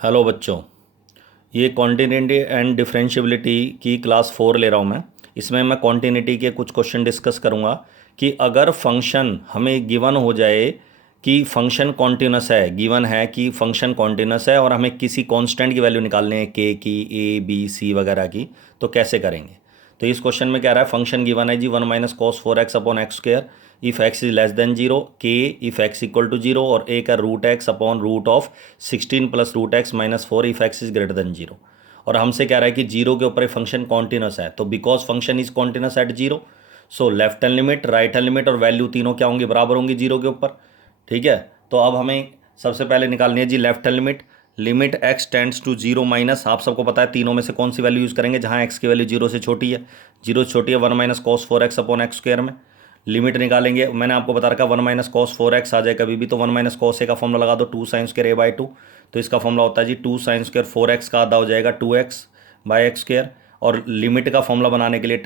Hello बच्चों, ये continuity and differentiability की क्लास 4 ले रहा हूँ मैं। इसमें मैं कॉन्टिन्यूटी के कुछ क्वेश्चन डिस्कस करूँगा कि अगर फंक्शन हमें गिवन हो जाए कि फंक्शन कॉन्टिन्यूस है, गिवन है कि फंक्शन कॉन्टिन्यूस है और हमें किसी कांस्टेंट की वैल्यू निकालनी है के की, ए बी सी वगैरह की, तो कैसे करेंगे। तो इस क्वेश्चन में क्या रहा है, फंक्शन गिवन है जी 1 - cos 4x/x², if x is less than zero, के if x equal to zero, और ए का √x/√16 + √x - 4 if x is greater than zero. और हमसे कह रहा है कि जीरो के ऊपर फंक्शन कॉन्टिन्यूस है, तो because function is continuous at zero, so left hand limit, right hand limit और वैल्यू तीनों क्या होंगी, बराबर होंगी जीरो के ऊपर। ठीक है, तो अब हमें सबसे पहले निकालनी है जी left hand limit. Limit x tends to zero minus, आप सबको पता है तीनों में से कौन सी वैल्यू यूज़ करेंगे जहां एक्स की वैल्यू जीरो से छोटी है। जीरो से छोटी है 1 - cos 4x/x² में लिमिट निकालेंगे। मैंने आपको बता रखा 1 - cos 4x आ जाए कभी भी, तो 1 - cos a का फॉर्मूला लगा दो 2sin²a/2। तो इसका फॉर्मूला होता है जी 2sin² 4x का आधा हो जाएगा 2x/x²। और लिमिट का फॉर्मूला बनाने के लिए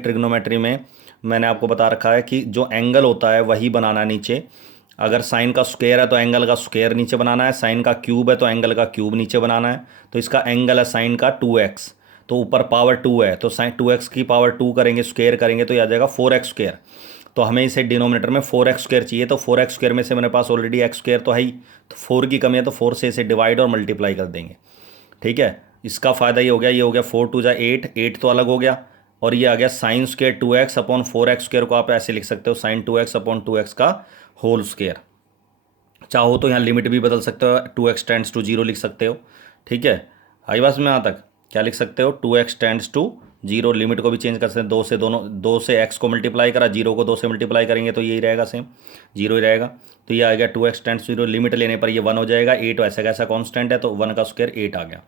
ट्रिग्नोमेट्री में, मैंने आपको बता रखा है कि जो एंगल होता है वही बनाना है नीचे। अगर साइन का स्क्वायर है तो एंगल का स्क्वायर नीचे बनाना है, साइन का क्यूब है तो एंगल का क्यूब नीचे बनाना है। तो इसका एंगल है साइन का 2x, तो ऊपर पावर 2 है, तो साइन 2x की पावर 2 करेंगे, स्क्वायर करेंगे तो ये आ जाएगा 4x²। तो हमें इसे डिनोमिनेटर में 4x² चाहिए, तो 4x² में से मेरे पास ऑलरेडी x² तो है ही, तो 4 की कमी है तो 4 से इसे डिवाइड और मल्टीप्लाई कर देंगे। ठीक है, इसका फ़ायदा ये हो गया 4 × 2 = 8, 8 तो अलग हो गया। और ये आ गया sin² 2x/4x² को आप ऐसे लिख सकते हो sin 2x/2x का होल स्क्वायर। चाहो तो यहाँ लिमिट भी बदल सकते हो, 2x टेंड्स टू जीरो लिख सकते हो। ठीक है, आई बात में यहाँ तक क्या लिख सकते हो, 2x tends to zero, limit को भी चेंज कर सकते हैं, दो से x को मल्टीप्लाई करा, जीरो को 2 से मल्टीप्लाई करेंगे तो यही रहेगा, सेम जीरो ही रहेगा। तो ये आ गया 2x tends to zero, limit लेने पर ये 1 हो जाएगा, 8 ऐसा कैसा कॉन्स्टेंट है तो 1 का स्क्वायर 8 आ गया।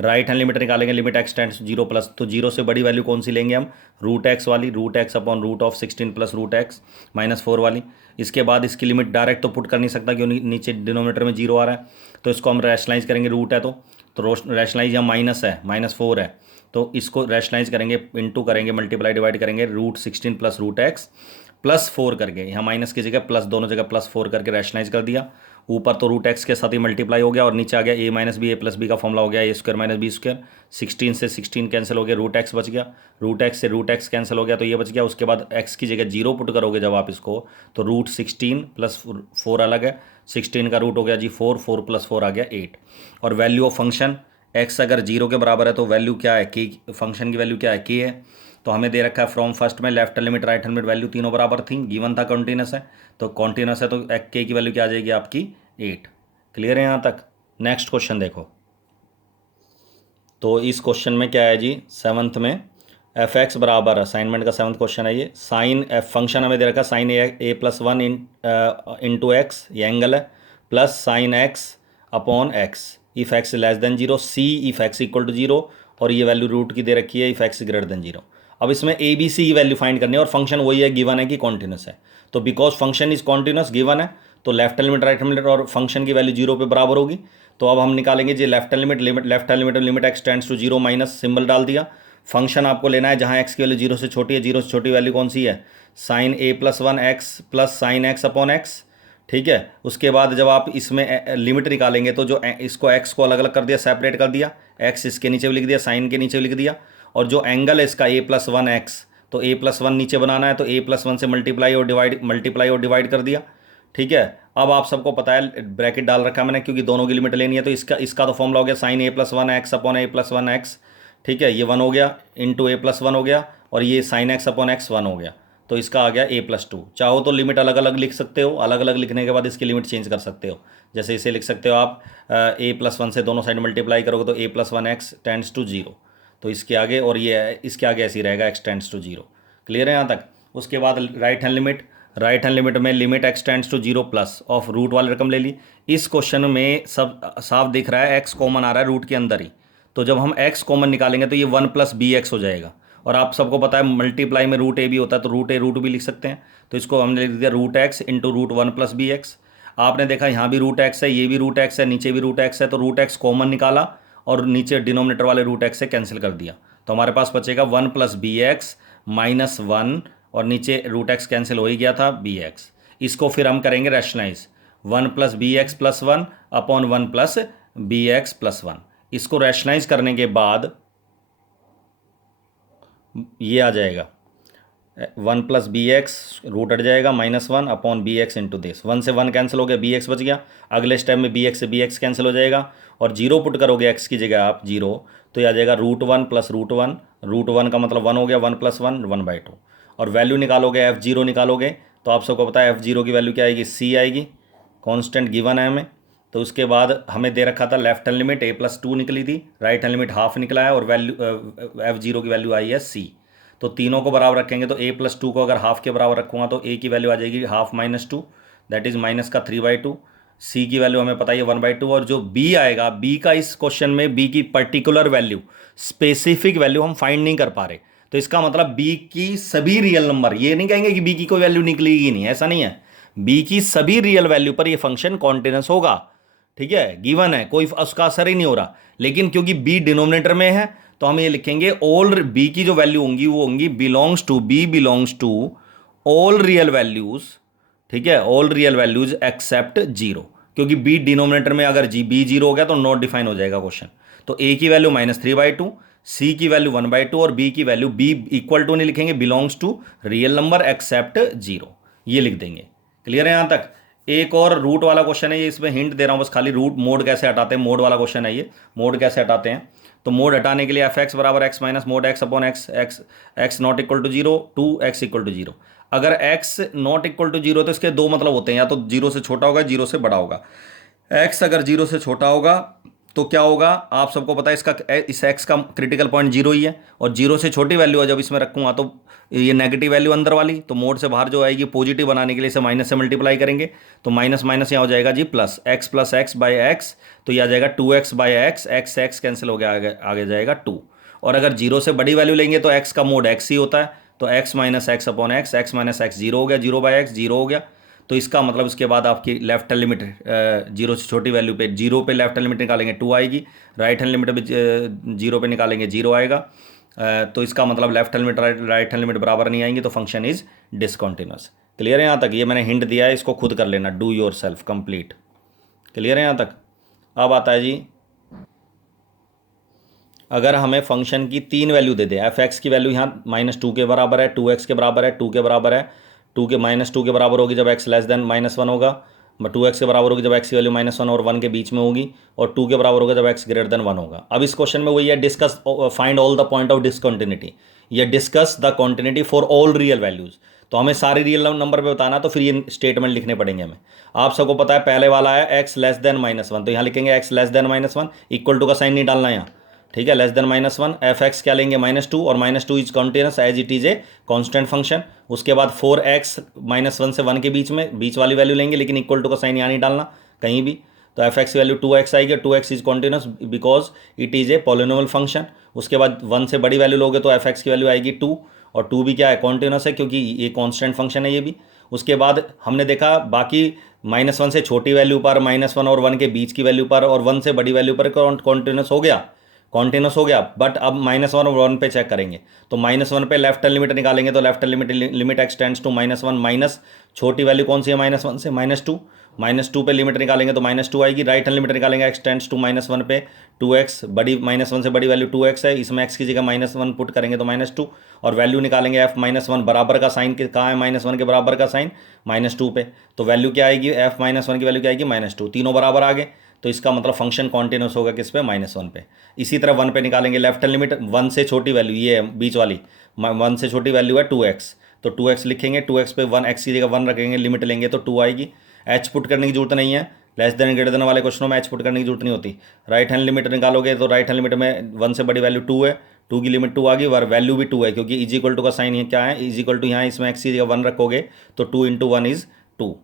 राइट हैंड लिमिट निकालेंगे, limit x tends to zero plus, तो जीरो से बड़ी वैल्यू कौन सी लेंगे हम, √x वाली, √x/√16 + √x - 4 वाली। इसके बाद इसकी लिमिट डायरेक्ट तो पुट कर नहीं सकता क्योंकि नीचे डिनोमिनेटर में जीरो आ रहा है, तो इसको हम रैशनलाइज करेंगे, रूट है तो रैशनलाइज या माइनस है, -4 है, तो इसको रैशनलाइज करेंगे, इंटू करेंगे, मल्टीप्लाई डिवाइड करेंगे, √16 + √x+4 करके, यहाँ माइनस की जगह प्लस, दोनों जगह +4 करके रैशनलाइज कर दिया। ऊपर तो √x के साथ ही मल्टीप्लाई हो गया और नीचे आ गया a - b का फॉर्मूला हो गया a² - b²। 16 से 16 कैंसिल हो गया, √x बच गया, √x से √x कैंसिल हो गया तो ये बच गया। उसके बाद x की जगह जीरो पुट करोगे जब आप इसको, तो √16 + 4 अलग है, 16 का रूट हो गया जी 4, 4 + 4 आ गया 8। और वैल्यू ऑफ फंक्शन x अगर जीरो के बराबर है तो वैल्यू क्या है, के, फंक्शन की वैल्यू क्या है, k है। तो हमें दे रखा है फ्रॉम फर्स्ट में left limit right limit value तीनों बराबर थी, गिवन था कॉन्टिन्यूस है, तो कॉन्टिन्यूस है तो k की वैल्यू क्या आ जाएगी आपकी 8। क्लियर है यहाँ तक। नेक्स्ट क्वेश्चन देखो, तो इस क्वेश्चन में क्या है जी, सेवन्थ में एफ एक्स बराबर, असाइनमेंट का सेवन्थ क्वेश्चन है ये, साइन एफ फंक्शन हमें दे रखा है साइन a+1 इंटू एक्स, ये एंगल है, plus sine x/x if x less than zero, c if x equal to zero, और ये वैल्यू रूट की दे रखी है if x greater than zero. अब इसमें ए बी सी की वैल्यू फाइंड करनी है और फंक्शन वही है, गिवन है कि कॉन्टिन्यूस है। तो because function is continuous given है, तो लेफ्ट लिमिट राइट लिमिट और फंक्शन की वैल्यू जीरो पे बराबर होगी। तो अब हम निकालेंगे जी left limit, left limit limit x tends to zero minus symbol डाल दिया। फंक्शन आपको लेना है जहां एक्स की वैल्यू जीरो से छोटी है, जीरो से छोटी वैल्यू कौन सी है, sign a+1x plus sine x/x। ठीक है, उसके बाद जब आप इसमें लिमिट निकालेंगे तो जो इसको x को अलग अलग कर दिया, सेपरेट कर दिया, x इसके नीचे भी लिख दिया, साइन के नीचे भी लिख दिया, और जो एंगल है इसका a+1x, तो a+1 नीचे बनाना है तो a+1 से मल्टीप्लाई और डिवाइड कर दिया। ठीक है, अब आप सबको पता है ब्रैकेट डाल रखा है मैंने क्योंकि दोनों की लिमिट लेनी है, तो इसका तो फॉर्मूला हो गया साइन a+1x/a+1x। ठीक है, ये 1 हो गया इंटू a+1 हो गया, और ये साइन x/x 1 हो गया, तो इसका आ गया a+2। चाहो तो लिमिट अलग अलग लिख सकते हो, अलग अलग लिखने के बाद इसकी लिमिट चेंज कर सकते हो। जैसे इसे लिख सकते हो आप a+1 से दोनों साइड मल्टीप्लाई करोगे तो a+1x टेंड्स टू जीरो, तो इसके आगे, और ये इसके आगे ऐसे ही रहेगा x tends to zero. Clear है यहाँ तक। उसके बाद राइट हैंड लिमिट में limit x tends to zero plus of root वाली रकम ले ली। इस क्वेश्चन में सब साफ दिख रहा है x कॉमन आ रहा है रूट के अंदर ही, तो जब हम x कॉमन निकालेंगे तो ये 1 + bx हो जाएगा। और आप सबको पता है मल्टीप्लाई में √a भी होता है, तो √a √ भी लिख सकते हैं, तो इसको हमने लिख दिया √x इंटू √1 + bx। आपने देखा यहाँ भी √x है, ये भी √x है, नीचे भी √x है, तो √x कॉमन निकाला और नीचे डिनोमिनेटर वाले √x से कैंसिल कर दिया, तो हमारे पास बचेगा 1 + bx - 1, और नीचे √x कैंसिल हो ही गया था bx। इसको फिर हम करेंगे rationalise, 1 plus b x plus 1 upon 1 plus b x plus 1। इसको रैशनलाइज करने के बाद ये आ जाएगा 1 प्लस बी एक्स, रूट हट जाएगा, -1 upon b x into this, 1 से 1 कैंसिल हो गया, बी एक्स बच गया। अगले स्टेप में बी एक्स से बी एक्स कैंसिल हो जाएगा और जीरो पुट करोगे एक्स की जगह आप जीरो, तो ये आ जाएगा √1 प्लस √1, √1 का मतलब 1 हो गया, 1 प्लस 1 1/2। और वैल्यू निकालोगे, F0 निकालोगे, तो आप सबको पता है F0 की वैल्यू क्या आएगी, C आएगी, कॉन्स्टेंट गिवन है हमें। तो उसके बाद हमें दे रखा था लेफ्ट हैंड लिमिट a+2 निकली थी, राइट हैंड लिमिट हाफ निकला है और वैल्यू F0 की वैल्यू आई है C। तो तीनों को बराबर रखेंगे तो a+2 को अगर हाफ के बराबर रखूँगा तो a की वैल्यू आ जाएगी हाफ -2, दैट इज़ माइनस का 3/2। c की वैल्यू हमें पता ही है 1/2। और जो b आएगा, b का इस क्वेश्चन में b की पर्टिकुलर वैल्यू, स्पेसिफिक वैल्यू हम फाइंड नहीं कर पा रहे। तो इसका मतलब b की सभी रियल नंबर, ये नहीं कहेंगे कि b की कोई वैल्यू निकलेगी नहीं, ऐसा नहीं है। b की सभी रियल वैल्यू पर ये फंक्शन कॉन्टिन्यूस होगा, ठीक है, गिवन है, कोई उसका असर ही नहीं हो रहा। लेकिन क्योंकि b डिनोमिनेटर में है तो हम ये लिखेंगे ऑल b की जो वैल्यू होंगी वो होंगी belongs to all real values, ठीक है, ऑल रियल वैल्यूज एक्सेप्ट 0। क्योंकि b डिनोमिनेटर में अगर b 0 हो गया तो नॉट डिफाइन हो जाएगा क्वेश्चन। तो a की वैल्यू -3/2, c की वैल्यू 1/2 और b की वैल्यू, b इक्वल टू नहीं लिखेंगे, belongs to real number except 0, ये लिख देंगे। क्लियर है यहाँ तक। एक और रूट वाला क्वेश्चन है, ये इसमें हिंट दे रहा हूँ बस खाली, रूट मोड कैसे हटाते हैं, मोड वाला क्वेश्चन है ये, मोड कैसे हटाते हैं। तो मोड हटाने के लिए f(x) बराबर x minus mod x upon x not equal to 0 to x equal to 0। अगर x नॉट इक्वल टू 0 तो इसके दो मतलब होते हैं, या तो 0 से छोटा होगा, 0 से बड़ा होगा। x अगर 0 से छोटा होगा तो क्या होगा, आप सबको पता है इसका, इस x का क्रिटिकल पॉइंट 0 ही है, और 0 से छोटी वैल्यू है जब इसमें रखूंगा तो ये नेगेटिव वैल्यू अंदर वाली, तो मोड से बाहर जो आएगी पॉजिटिव बनाने के लिए इसे माइनस से मल्टीप्लाई करेंगे, तो माइनस माइनस यहाँ हो जाएगा जी प्लस x बाय एक्स, तो यह आ जाएगा 2x bye x, x cancel हो गया, आगे जाएगा 2। और अगर 0 से बड़ी वैल्यू लेंगे तो x का मोड x ही होता है, तो x minus x upon x minus x 0 हो गया, 0 बाय एक्स 0 हो गया। तो इसका मतलब इसके बाद आपकी लेफ्ट हैंड लिमिट 0 से छोटी वैल्यू पे 0 पे लेफ्ट हैंड लिमिट निकालेंगे 2 आएगी, राइट हैंड लिमिट भी 0 पे निकालेंगे 0 आएगा। तो इसका मतलब left hand limit right hand limit बराबर नहीं आएंगी, तो फंक्शन इज डिसकॉन्टिन्यूस। क्लियर है यहाँ तक, ये मैंने हिंट दिया है, इसको खुद कर लेना, do your self complete. Clear है यहाँ तक। अब आता है जी, अगर हमें फंक्शन की 3 वैल्यू दे दे, f(x) की वैल्यू यहाँ -2 के बराबर है, 2x के बराबर है, 2 के बराबर है, 2 के -2 के बराबर होगी जब x लेस देन -1 होगा, 2x के बराबर होगी जब x की वैल्यू -1 और 1 के बीच में होगी, और 2 के बराबर होगा जब x ग्रेटर देन 1 होगा। अब इस क्वेश्चन में वही है, discuss find all the point of discontinuity, या discuss the continuity for all real values. तो हमें सारे रियल नंबर पे बताना, तो फिर ये स्टेटमेंट लिखने पड़ेंगे हमें। आप सबको पता है पहले वाला है x लेस देन -1, तो यहाँ लिखेंगे x less than -1, equal to का साइन नहीं डालना यहाँ, ठीक है, लेस देन -1, f(x) क्या लेंगे -2, और -2 is continuous as it is a constant function. उसके बाद 4x -1 से 1 के बीच में बीच वाली वैल्यू लेंगे, लेकिन इक्वल टू का साइन यहाँ नहीं डालना कहीं भी, तो f(x) की वैल्यू 2x आएगी, 2x is continuous because it is a polynomial function. उसके बाद 1 से बड़ी वैल्यू लोगे तो f(x) की वैल्यू आएगी 2, और 2 भी क्या है, कॉन्टिन्यूस है, क्योंकि ये कॉन्स्टेंट फंक्शन है ये भी। उसके बाद हमने देखा बाकी -1 से छोटी वैल्यू पर, -1 और 1 के बीच की वैल्यू पर, और 1 से बड़ी वैल्यू पर कॉन्टिन्यूस हो गया, कॉन्टिन्यूस हो गया। बट अब -1 और 1 पे चेक करेंगे, तो -1 पे लेफ्ट हैंड लिमिट निकालेंगे, तो left hand limit extends to -1 minus छोटी वैल्यू कौन सी है, -1 से -2, -2 पे लिमिट निकालेंगे तो -2 आएगी, राइट हैंड लिमिट निकालेंगे एक्सटेंड्स टू -1 पे 2x, बड़ी -1 से बड़ी वैल्यू 2x है, इसमें x की जगह -1 पुट करेंगे तो -2, और वैल्यू निकालेंगे f-1 बराबर का साइन कहाँ है, -1 के बराबर का साइन -2 पे, तो वैल्यू क्या आएगी, f-1 की वैल्यू क्या आएगी -2, तीनों बराबर आ गए, तो इसका मतलब फंक्शन कॉन्टिन्यूस होगा किस पे, -1 पे। इसी तरह 1 पे निकालेंगे लेफ्ट हैंड लिमिट, 1 से छोटी वैल्यू ये है बीच वाली, 1 से छोटी वैल्यू है 2x, तो 2x लिखेंगे, 2x पे 1 x की जगह 1 रखेंगे, लिमिट लेंगे तो 2 आएगी। h पुट करने की जरूरत नहीं है, लेस देन ग्रेटर देन वाले क्वेश्चनों में h पुट करने की जरूरत नहीं होती। राइट हैंड लिमिट निकालोगे तो राइट हैंड लिमिट में 1 से बड़ी वैल्यू 2 है, 2 की लिमिट 2 आ गई, और वैल्यू भी 2 है, क्योंकि इज इक्वल टू का साइन ये क्या है, इज इक्वल टू यहाँ इसमें x की जगह 1 रखोगे तो 2 × 1 इज 2,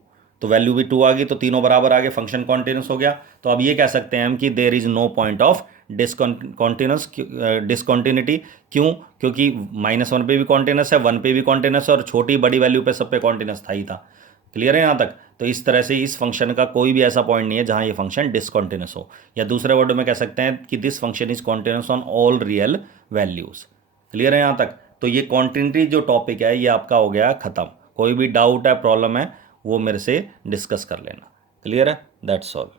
तो वैल्यू भी 2 आ गई, तो तीनों बराबर आ गए, फंक्शन कॉन्टिन्यूस हो गया। तो अब ये कह सकते हैं हम कि there is no point of discontinuity. क्यों, क्योंकि -1 पे भी कॉन्टिन्यूस है, 1 पे भी कॉन्टिन्यूस है, और छोटी बड़ी वैल्यू पे सब पे कॉन्टिन्यूस था ही था। क्लियर है यहाँ तक। तो इस तरह से इस फंक्शन का कोई भी ऐसा पॉइंट नहीं है जहाँ ये फंक्शन डिसकॉन्टिन्यूस हो, या दूसरे वर्ड में कह सकते हैं कि this function is continuous on all real values. Clear है यहाँ तक। तो ये कॉन्टिन्यूटी जो टॉपिक है ये आपका हो गया ख़त्म। कोई भी डाउट है, प्रॉब्लम है, वो मेरे से डिस्कस कर लेना। क्लियर है? That's all.